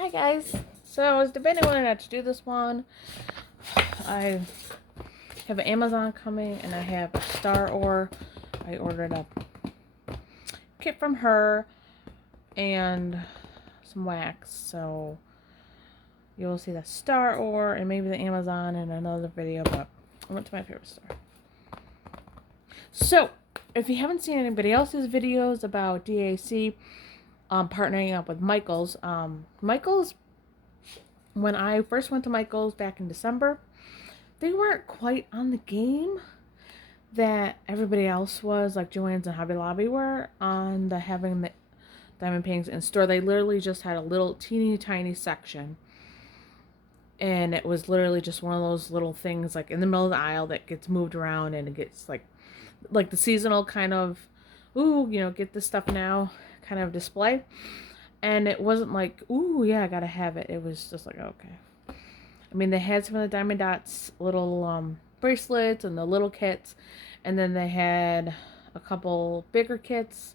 Hi guys. So I was debating whether or not to do this one. I have an Amazon coming and I have a sqaures. I ordered a kit from her and some wax. So you'll see the sqaures and maybe the Amazon in another video, but I went to my favorite store. So if you haven't seen anybody else's videos about DAC, partnering up with Michaels. Michaels, when I first went to Michaels back in December, they weren't quite on the game that everybody else was, like Joann's and Hobby Lobby were, on the having the diamond paintings in store. They literally just had a little teeny tiny section. And it was literally just one of those little things like in the middle of the aisle that gets moved around and it gets like the seasonal kind of, ooh, get this stuff now kind of display. And it wasn't like, ooh, yeah, I gotta have it. It was just like, okay. I mean, they had some of the Diamond Dots little bracelets and the little kits. And then they had a couple bigger kits,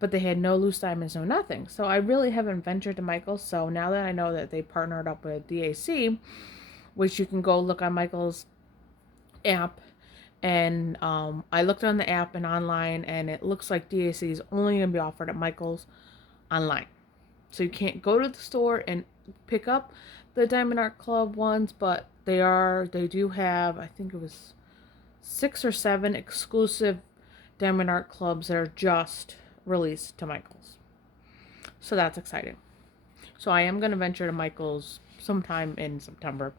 but they had no loose diamonds, no nothing. So I really haven't ventured to Michaels. So now that I know that they partnered up with DAC, which you can go look on Michaels' app, and I looked on the app and online, and it looks like DAC is only going to be offered at Michaels online. So you can't go to the store and pick up the Diamond Art Club ones, but they do have, I think it was 6 or 7 exclusive Diamond Art Clubs that are just released to Michaels. So that's exciting. So I am going to venture to Michaels sometime in September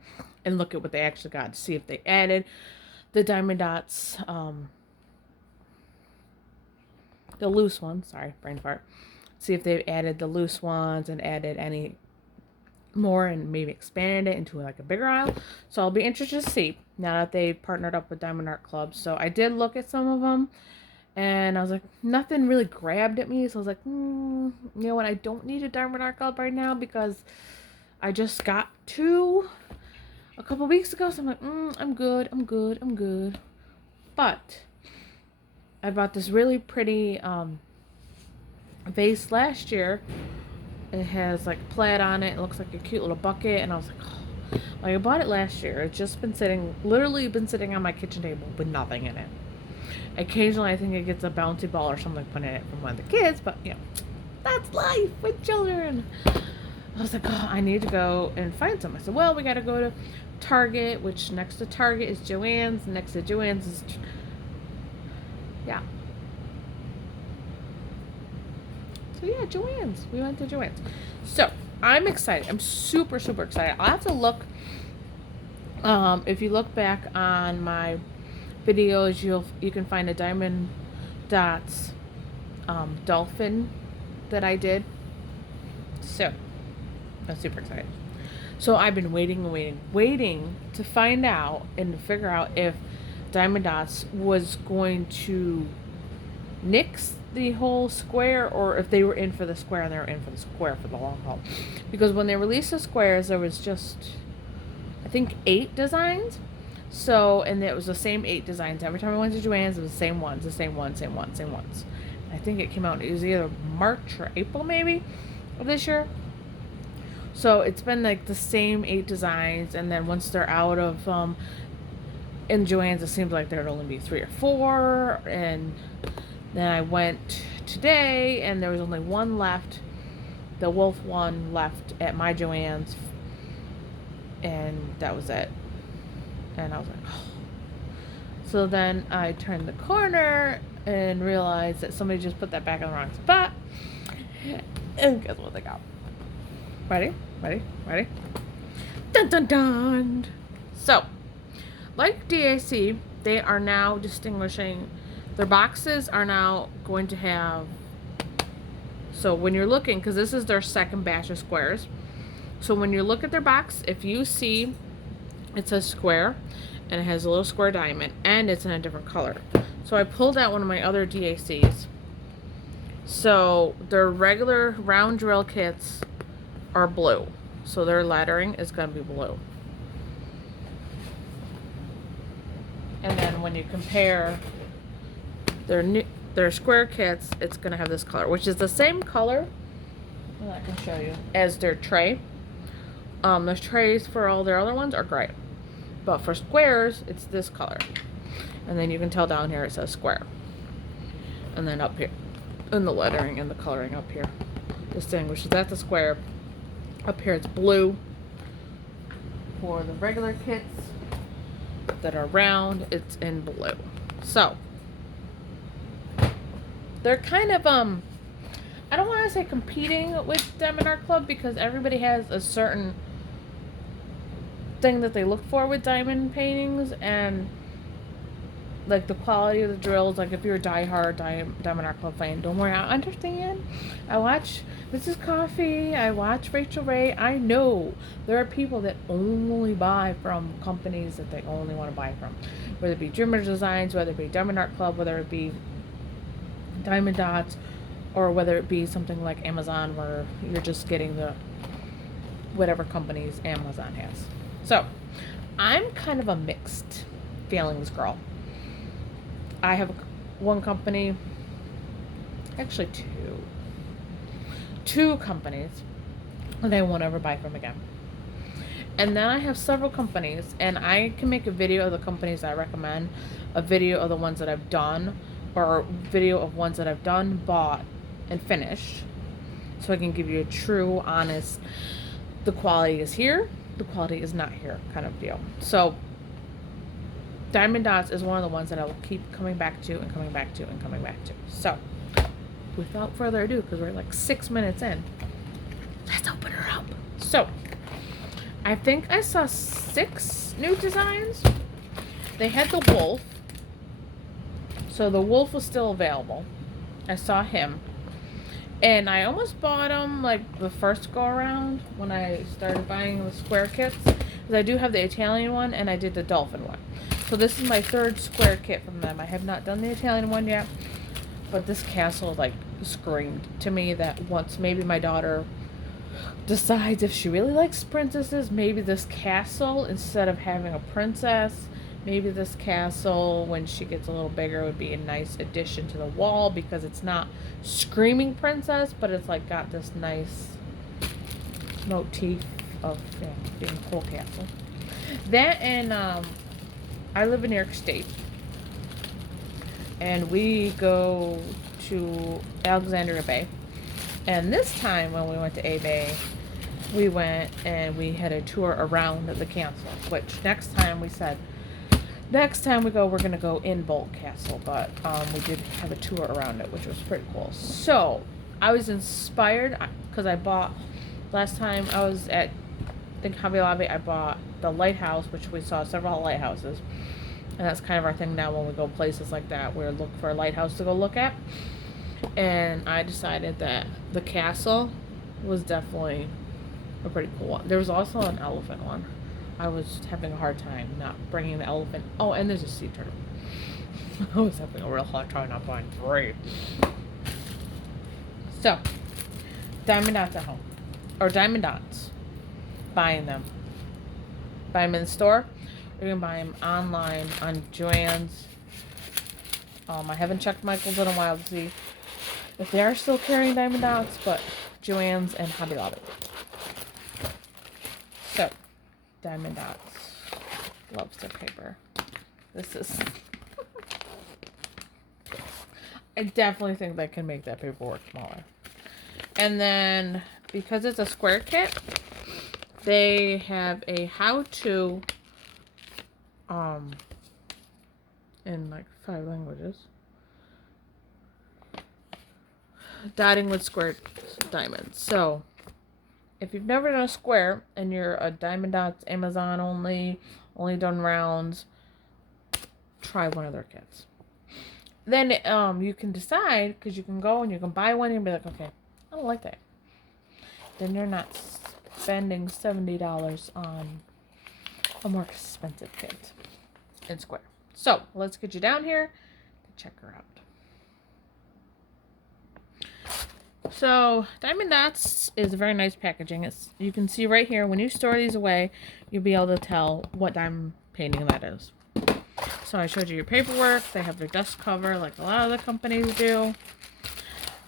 and look at what they actually got to see if they added the Diamond Dots, the loose ones, sorry, brain fart. See if they've added the loose ones and added any more and maybe expanded it into like a bigger aisle. So I'll be interested to see now that they partnered up with Diamond Art Club. So I did look at some of them and I was like, nothing really grabbed at me. So I was like, you know what? I don't need a Diamond Art Club right now because I just got 2 a couple weeks ago. So I'm like, I'm good. But I bought this really pretty vase last year. It has like plaid on it. It looks like a cute little bucket. And I was like, oh. Like I bought it last year. It's just literally been sitting on my kitchen table with nothing in it. Occasionally I think it gets a bouncy ball or something put in it from one of the kids, but that's life with children. I was like, oh, I need to go and find some. I said, well, we got to go to Target, which next to Target is Joann's. Next to Joann's is, So yeah, Joann's. We went to Joann's. So I'm excited. I'm super, super excited. I'll have to look. If you look back on my videos, you can find a Diamond Dots dolphin that I did. So I'm super excited. So I've been waiting to find out and to figure out if Diamond Dots was going to nix the whole square or if they were in for the square and they were in for the square for the long haul. Because when they released the squares, there was just, I think, 8 designs. So, and it was the same 8 designs. Every time I went to Joann's, it was the same ones. I think it came out, it was either March or April maybe of this year. So it's been like the same 8 designs, and then once they're out of in Joann's, it seems like there'd only be 3 or 4. And then I went today and there was only one left, the wolf one left at my Joann's, and that was it. And I was like, oh. So then I turned the corner and realized that somebody just put that back in the wrong spot. And guess what they got? Ready? Dun dun dun! So, like DAC, they are now distinguishing, their boxes are now going to have, so when you're looking, because this is their second batch of squares, so when you look at their box, if you see it says square and it has a little square diamond and it's in a different color. So I pulled out one of my other DACs. So their regular round drill kits are blue, so their lettering is going to be blue. And then when you compare their square kits, it's going to have this color, which is the same color Well, I can show you. As their tray. The trays for all their other ones are gray. But for squares, it's this color. And then you can tell down here it says square. And then up here, in the lettering and the coloring up here, distinguishes that's a square. Up here it's blue. For the regular kits that are round, it's in blue. So, they're kind of, I don't want to say competing with Diamond Art Club because everybody has a certain thing that they look for with diamond paintings, and like the quality of the drills. Like if you're a diehard Diamond Art Club fan, don't worry, I understand. I watch Mrs. Coffee, I watch Rachel Ray. I know there are people that only buy from companies that they only want to buy from, whether it be Dreamer Designs, whether it be Diamond Art Club, whether it be Diamond Dots, or whether it be something like Amazon where you're just getting the whatever companies Amazon has. So, I'm kind of a mixed feelings girl. I have one company, actually two companies that I won't ever buy from again. And then I have several companies, and I can make a video of the companies I recommend, a video of the ones that I've done, or a video of ones that I've done, bought, and finished. So I can give you a true, honest, the quality is here, the quality is not here kind of deal. So Diamond Dots is one of the ones that I will keep coming back to and coming back to and coming back to. So without further ado, because we're like 6 minutes in, let's open her up. So I think I saw 6 new designs. They had the wolf. So the wolf was still available. I saw him. And I almost bought him like the first go around when I started buying the square kits. Because I do have the Italian one and I did the dolphin one. So this is my 3rd square kit from them. I have not done the Italian one yet. But this castle like screamed to me that once maybe my daughter decides if she really likes princesses, maybe this castle, instead of having a princess, maybe this castle, when she gets a little bigger, would be a nice addition to the wall because it's not screaming princess, but it's like got this nice motif of being a cool castle. That and I live in New York State, and we go to Alexandria Bay. And this time when we went to A Bay, we went and we had a tour around the castle, which next time we said, next time we go, we're going to go in Bolt Castle, but we did have a tour around it, which was pretty cool. So, I was inspired because I bought, last time I was at, I think, Hobby Lobby, I bought the lighthouse, which we saw several lighthouses. And that's kind of our thing now when we go places like that. We're looking for a lighthouse to go look at. And I decided that the castle was definitely a pretty cool one. There was also an elephant one. I was having a hard time not bringing the elephant. Oh, and there's a sea turtle. I was having a real hard time not buying 3. So, Diamond Dots at home. Or Diamond Dots. Buying them. Buy them in the store. Or you can buy them online on Joann's. I haven't checked Michael's in a while to see if they are still carrying Diamond Dots, but Joann's and Hobby Lobby. So, Diamond Dots. Loves their paper. This is... I definitely think they can make that paperwork smaller. And then, because it's a square kit, they have a how-to in like 5 languages. Dotting with square diamonds. So, if you've never done a square and you're a Diamond Dots Amazon only done rounds, try one of their kits. Then you can decide, because you can go and you can buy one and be like, okay, I don't like that. Then you're not spending $70 on a more expensive kit in square. So, let's get you down here to check her out. So, Diamond Dots is a very nice packaging. You can see right here, when you store these away, you'll be able to tell what diamond painting that is. So, I showed you your paperwork. They have their dust cover like a lot of the companies do.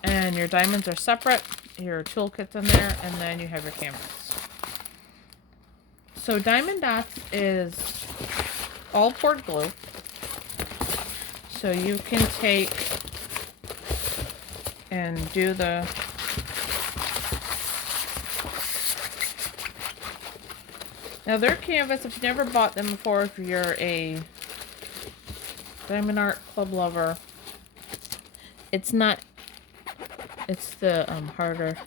And your diamonds are separate. your toolkits in there, and then you have your canvas. So Diamond Dots is all poured glue. So you can take and do the now their canvas, if you've never bought them before, if you're a Diamond Art Club lover, it's not, it's the harder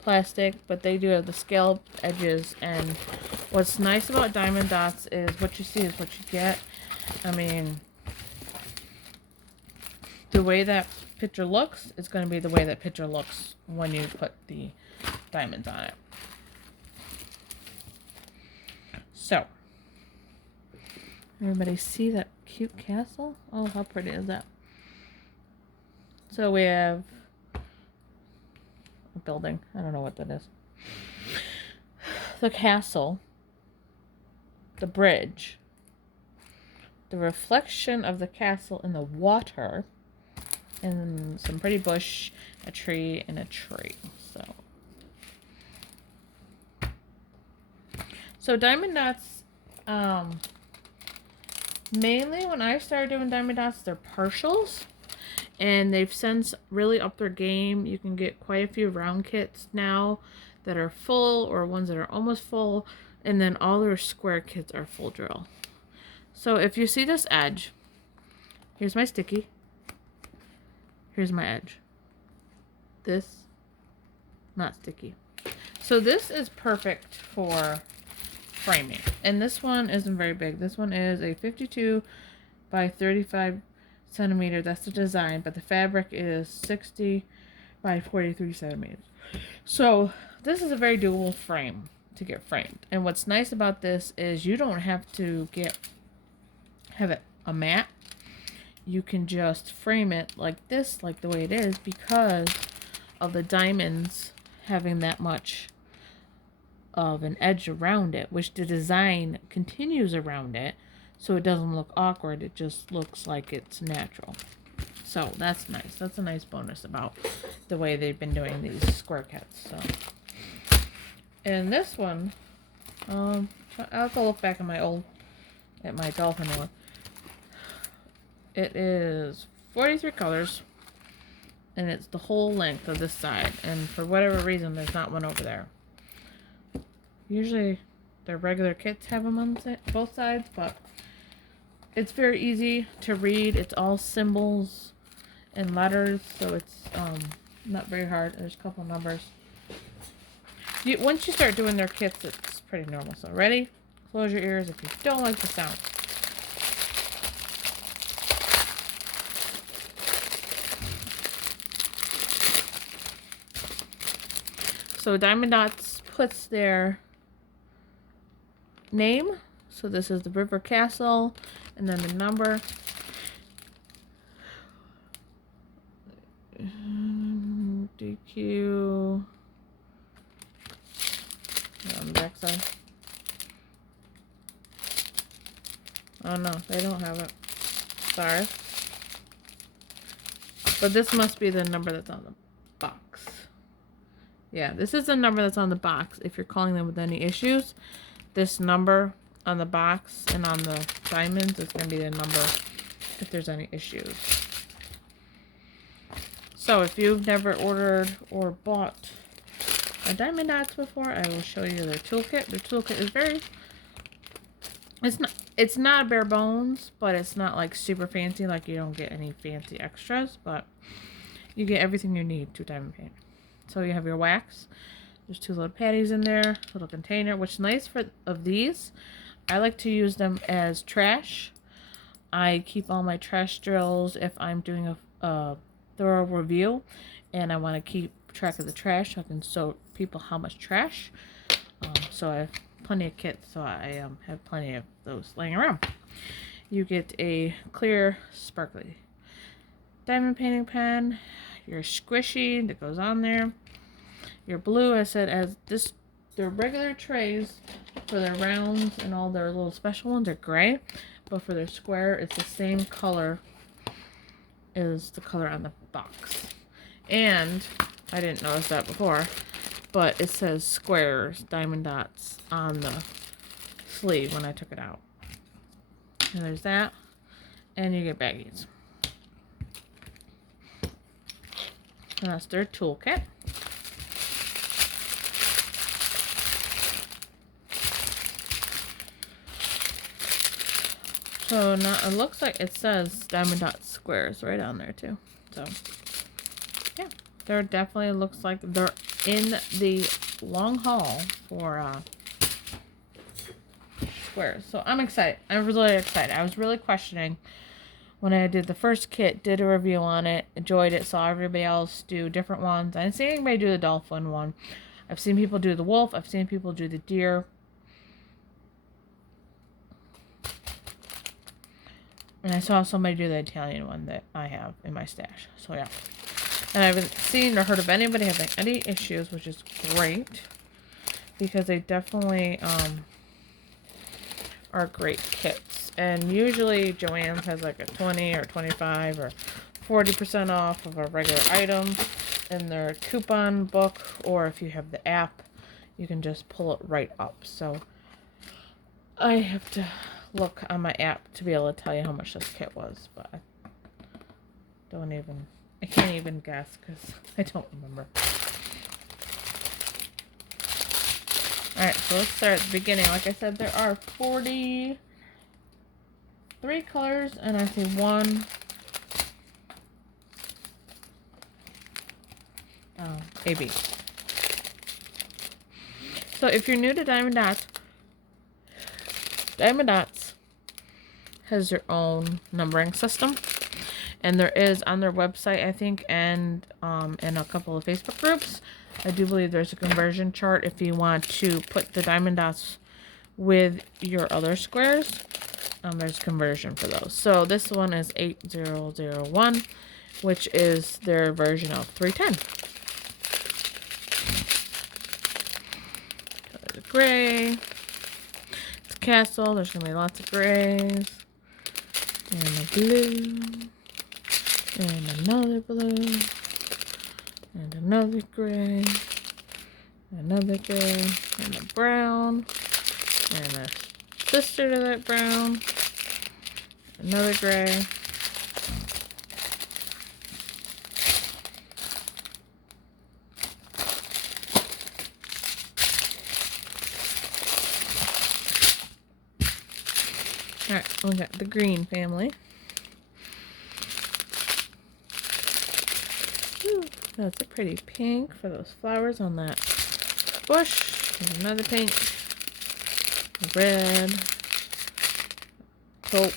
plastic, but they do have the scallop edges, and what's nice about Diamond Dots is what you see is what you get. I mean, the way that picture looks is going to be the way that picture looks when you put the diamonds on it. So, everybody see that cute castle? Oh, how pretty is that? So we have a building. I don't know what that is. The castle. The bridge. The reflection of the castle in the water. And some pretty bush, a tree, and a tree. So Diamond Dots, mainly when I started doing Diamond Dots, they're partials. And they've since really upped their game. You can get quite a few round kits now that are full, or ones that are almost full. And then all their square kits are full drill. So if you see this edge, here's my sticky. Here's my edge. This, not sticky. So this is perfect for framing. And this one isn't very big. This one is a 52 by 35 centimeter. That's the design, but the fabric is 60 by 43 centimeters. So this is a very doable frame to get framed. And what's nice about this is you don't have to have it a mat. You can just frame it like this, like the way it is, because of the diamonds having that much of an edge around it, which the design continues around it, so it doesn't look awkward. It just looks like it's natural. So that's nice. That's a nice bonus about the way they've been doing these square kits. So, and this one, I'll have to look back at my dolphin one. It is 43 colors, and it's the whole length of this side, and for whatever reason there's not one over there. Usually their regular kits have them on both sides, but it's very easy to read. It's all symbols and letters, so it's not very hard. There's a couple numbers. Once you start doing their kits, it's pretty normal. So ready? Close your ears if you don't like the sound. So Diamond Dots puts their name. So this is the River Castle, and then the number. DQ. On the back side. Oh no, they don't have it. Sorry. But this must be the number that's on the box. Yeah, this is the number that's on the box. If you're calling them with any issues, this number on the box and on the diamonds is going to be the number if there's any issues. So if you've never ordered or bought a Diamond Dots before, I will show you their toolkit. Their toolkit is it's not bare bones, but it's not like super fancy, like you don't get any fancy extras, but you get everything you need to diamond paint. So you have your wax. There's 2 little patties in there, little container, which is nice of these. I like to use them as trash. I keep all my trash drills if I'm doing a thorough review, and I want to keep track of the trash so I can show people how much trash. So I have plenty of kits, so I have plenty of those laying around. You get a clear, sparkly diamond painting pen, your squishy that goes on there, your blue, I said, as this, their regular trays for their rounds and all their little special ones are gray, but for their square, it's the same color as the color on the box. And I didn't notice that before. But it says squares, diamond dots on the sleeve when I took it out. And there's that. And you get baggies. And that's their toolkit. So now it looks like it says diamond dot squares right on there too. So yeah, there definitely looks like they're in the long haul for squares. So I'm excited. I'm really excited. I was really questioning when I did the first kit, did a review on it, enjoyed it, saw everybody else do different ones. I didn't see anybody do the dolphin one. I've seen people do the wolf. I've seen people do the deer. And I saw somebody do the Italian one that I have in my stash. So yeah. And I haven't seen or heard of anybody having any issues, which is great. Because they definitely are great kits. And usually Joann's has like a 20 or 25 or 40% off of a regular item in their coupon book. Or if you have the app, you can just pull it right up. So I have to look on my app to be able to tell you how much this kit was, but I can't even guess because I don't remember. Alright, so let's start at the beginning. Like I said, there are 43 colors, and I see one AB. So if you're new to Diamond Dots has their own numbering system, and there is on their website, I think, and in a couple of Facebook groups, I do believe there's a conversion chart if you want to put the diamond dots with your other squares. There's conversion for those. So this one is 8001, which is their version of 310. So there's a gray. It's castle. There's going to be lots of grays. And a blue. And another blue. And another gray. Another gray. And a brown. And a sister to that brown. Another gray. Alright, we got the green family. Ooh, that's a pretty pink for those flowers on that bush. There's another pink. Red. Taupe.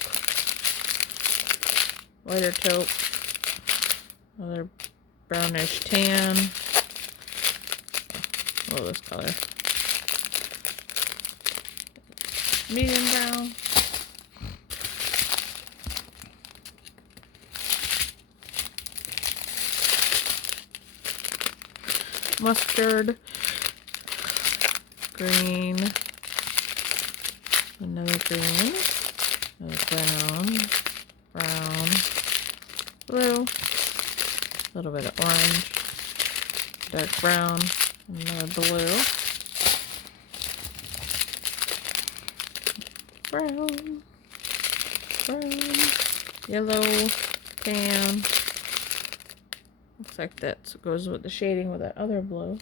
Lighter taupe. Another brownish tan. Oh, this color. Medium brown. Mustard, green, another green, another brown, brown, blue, a little bit of orange, dark brown, another blue, brown, brown, yellow, tan. Looks like that goes with the shading with that other blue.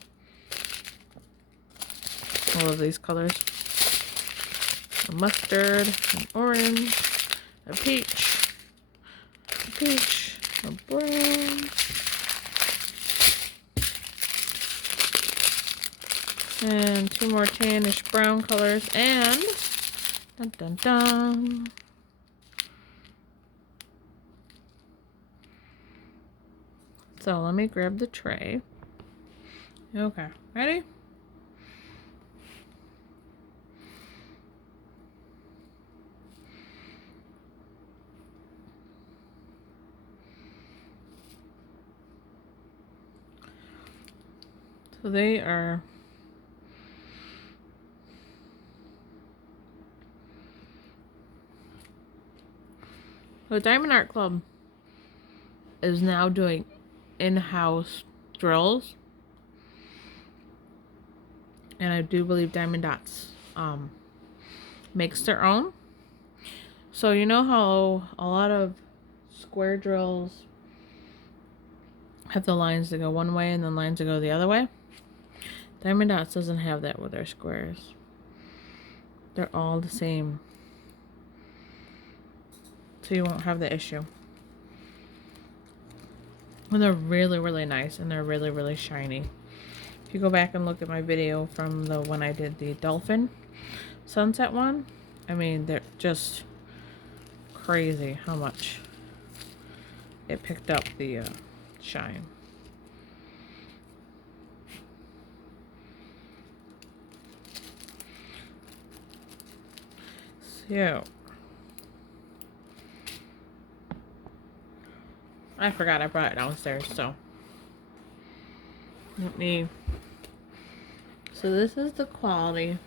All of these colors. A mustard, an orange, a peach, a brown, and two more tannish brown colors, and dun dun dun. So let me grab the tray. Okay, ready? So they are the Diamond Art Club is now doing in-house drills And I do believe Diamond Dots makes their own. So you know how a lot of square drills have the lines that go one way and then lines that go the other way? Diamond Dots doesn't have that with their squares. They're all the same. So you won't have the issue. And they're really, really nice, and they're really, really shiny. If you go back and look at my video from the when I did the dolphin sunset one, I mean, they're just crazy how much it picked up the shine. So I forgot I brought it downstairs, so let me. So this is the quality.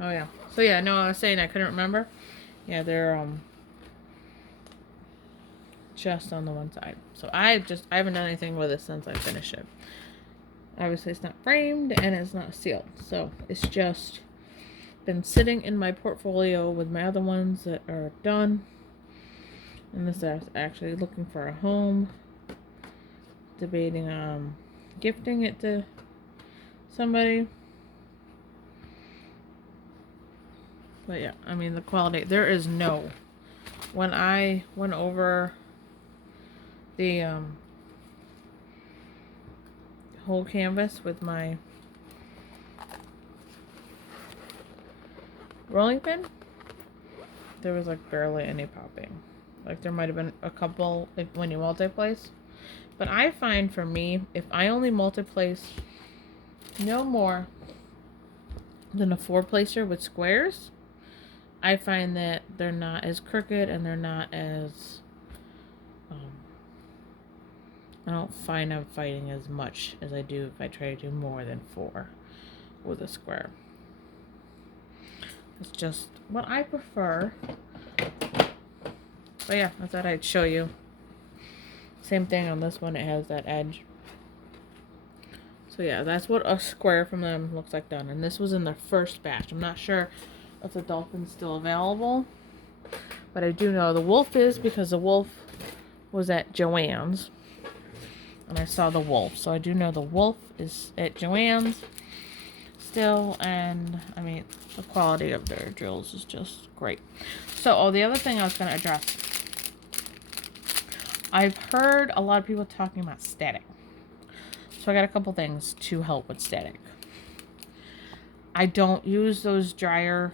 Oh yeah. So yeah, no, I was saying I couldn't remember. Yeah, they're just on the one side. So I haven't done anything with it since I finished it. Obviously it's not framed and it's not sealed. So it's just been sitting in my portfolio with my other ones that are done. And this is actually looking for a home. Debating gifting it to somebody. But yeah, I mean the quality, there is no, when I went over the whole canvas with my rolling pin, there was like barely any popping. Like there might have been a couple like when you multi-place. But I find for me, if I only multi-place no more than a 4-placer with squares, I find that they're not as crooked and they're not as I don't find I'm fighting as much as I do if I try to do more than 4 with a square. It's just what I prefer. But yeah, I thought I'd show you. Same thing on this one, it has that edge. So yeah, that's what a square from them looks like done. And this was in the first batch. I'm not sure if the dolphin's still available. But I do know the wolf is, because the wolf was at Joann's. And I saw the wolf. So I do know the wolf is at Joann's still. And I mean, the quality of their drills is just great. So, the other thing I was going to address. I've heard a lot of people talking about static. So I got a couple things to help with static. I don't use those dryer,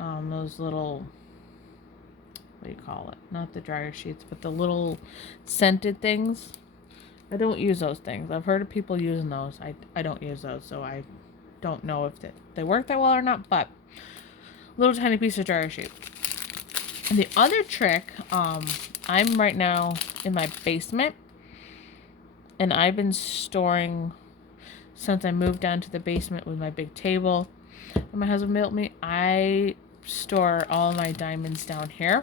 those little, what do you call it? Not the dryer sheets, but the little scented things. I don't use those things. I've heard of people using those. I don't use those, so I don't know if they work that well or not, but little tiny piece of dryer sheet. And the other trick, I'm right now in my basement, and I've been storing, since I moved down to the basement with my big table that my husband built me, I store all my diamonds down here.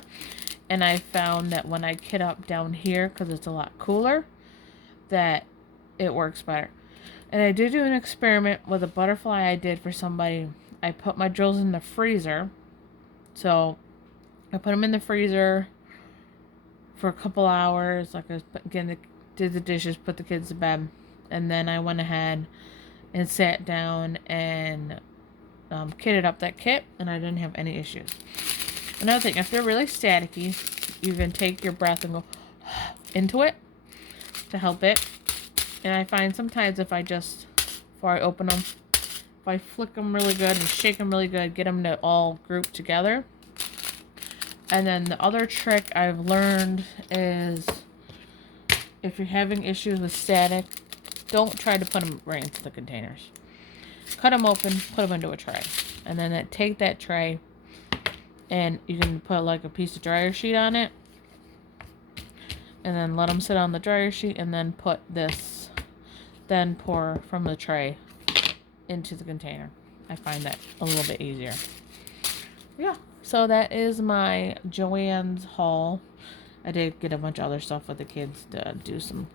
And I found that when I kit up down here, because it's a lot cooler, that it works better. And I did do an experiment with a butterfly I did for somebody. I put my drills in the freezer. So I put them in the freezer for a couple hours. Like I again did the dishes, put the kids to bed, and then I went ahead and sat down and kitted up that kit, and I didn't have any issues. Another thing, if they're really staticky, you can take your breath and go into it to help it. And I find sometimes if I just, before I open them, if I flick them really good and shake them really good, get them to all group together. And then the other trick I've learned is if you're having issues with static, don't try to put them right into the containers. Cut them open, put them into a tray. And then take that tray and you can put like a piece of dryer sheet on it. And then let them sit on the dryer sheet and then put this, then pour from the tray into the container. I find that a little bit easier. Yeah. So that is my Joann's haul. I did get a bunch of other stuff with the kids to do some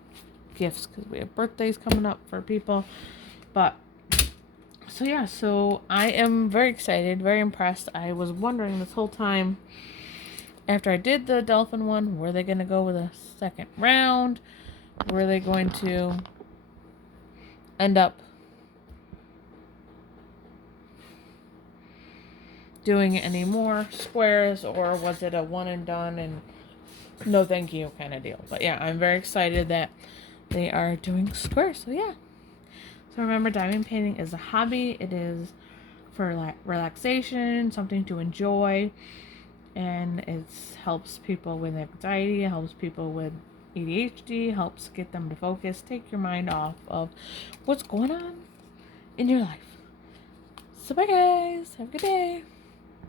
gifts because we have birthdays coming up for people. But so yeah, so I am very excited, very impressed. I was wondering this whole time, after I did the dolphin one, were they going to go with a second round? Were they going to end up doing any more squares, or was it a one and done and no thank you kind of deal? But yeah, I'm very excited that they are doing squares. So yeah. So remember, diamond painting is a hobby. It is for relaxation, something to enjoy, and it helps people with anxiety, it helps people with ADHD, helps get them to focus, take your mind off of what's going on in your life. So bye guys, have a good day.